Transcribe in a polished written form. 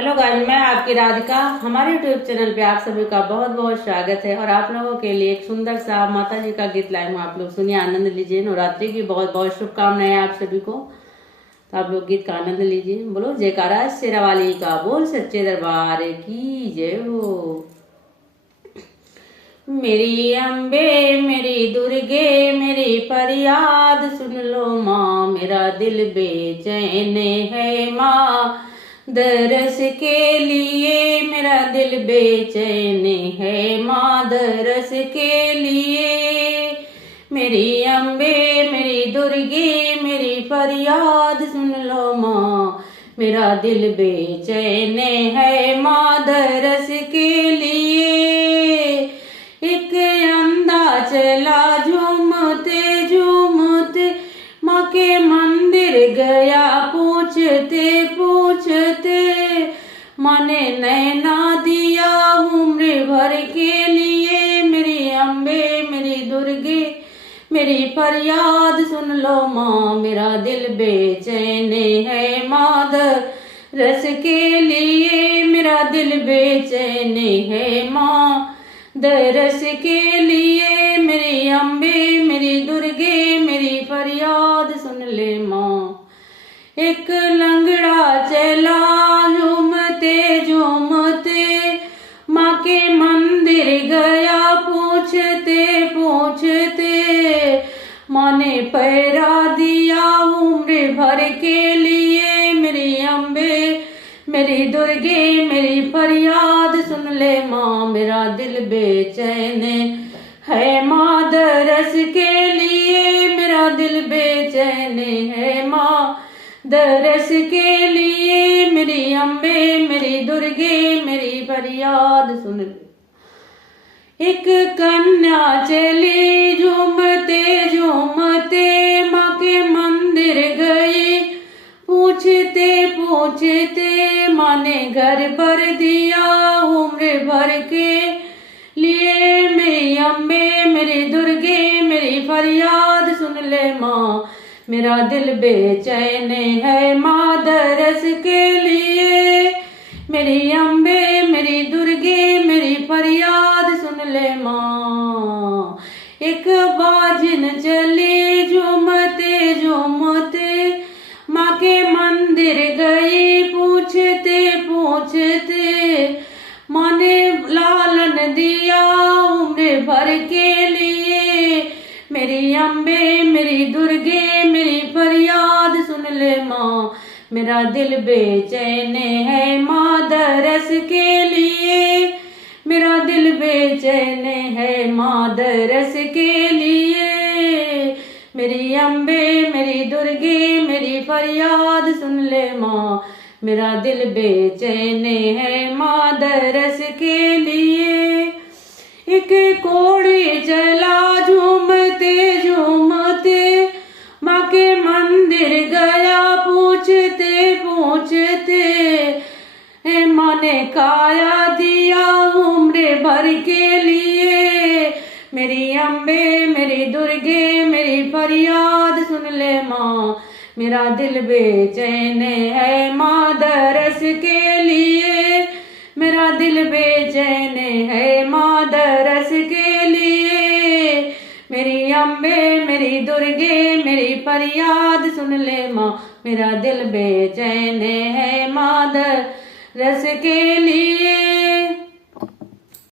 Hello guys, मैं आपकी राधिका। हमारे यूट्यूब चैनल पे आप सभी का बहुत बहुत स्वागत है। और आप लोगों के लिए एक सुंदर सा माता जी का गीत लाई हूँ। आप लोग सुनिए, आनंद लीजिए। नवरात्रि की बहुत बहुत शुभकामनाएं आप सभी को। तो आप लोग गीत का आनंद लीजिए। बोलो जयकारा शेरा वाली का, बोल सच्चे दरबार की जय हो। मेरी अम्बे मेरी दुर्गे मेरी फरियाद सुन लो माँ, मेरा दिल बेचैन है माँ। दरस के लिए मेरा दिल बेचैन है माँ, दरस के लिए। मेरी अम्बे मेरी दुर्गे मेरी फरियाद सुन लो माँ, मेरा दिल बेचैन है माँ, दरस के लिए। एक अंधा चला झूमते झूमते माँ के मंदिर गया, पूछते पूछते माँ ने नैना दिया उम्र भर के लिए। मेरी अम्बे मेरी दुर्गे मेरी फरियाद सुन लो माँ, मेरा दिल बेचैन है माँ, रस के लिए। मेरा दिल बेचैन है माँ, दरस के लिए। मेरी अम्बे मेरी दुर्गे मेरी फरियाद सुन ले माँ। एक लंगड़ा चला झूमते झूमते माँ के मंदिर गया, पूछते पूछते माँ ने पैरा दिया उम्र भर के लिए। मेरी अम्बे मेरी दुर्गे मेरी फरियाद सुन ले माँ, मेरा दिल बेचैन है माँ, दरस के लिए। मेरा दिल बेचैन है माँ, दरस के लिए। मेरी अम्बे मेरी दुर्गे मेरी फरियाद सुन ले। एक कन्या चली झूमते झूमते माँ के मंदिर गई, पूछते पूछते माँ ने घर भर दिया उम्र भर के लिए। मेरी अम्बे मेरी दुर्गे मेरी फरियाद सुन ले माँ, मेरा दिल बेचैन है माँ, दरस के लिए। मेरी अम्बे मेरी दुर्गे मेरी फरियाद सुन ले माँ। एक बाजिन चली झूमते झूमते माँ के मंदिर गई, पूछते पूछते माँ ने लालन दिया उम्र भर के लिए। मेरी अम्बे मेरी दुर्गे मेरी फरियाद सुन ले माँ, मेरा दिल बेचैन है माँ, दरस के लिए। मेरा दिल बेचैन है माँ, दरस के लिए। मेरी अम्बे मेरी दुर्गे मेरी फरियाद सुन ले माँ, मेरा दिल बेचैन है माँ, दरस के लिए। एक कोड़ी चला झूमते झूमते माँ के मंदिर गया, पूछते पूछते माँ ने काया दिया उम्र भर के लिए। मेरी अम्बे मेरी दुर्गे मेरी फरियाद सुन ले माँ, मेरा दिल बेचैन है माँ, दरस के लिए। मेरा दिल बेचैन है माँ, दरस के लिए। मेरी अम्बे मेरी दुर्गे मेरी फरियाद सुन ले माँ, मेरा दिल बेचैन है माँ, दरस के लिए।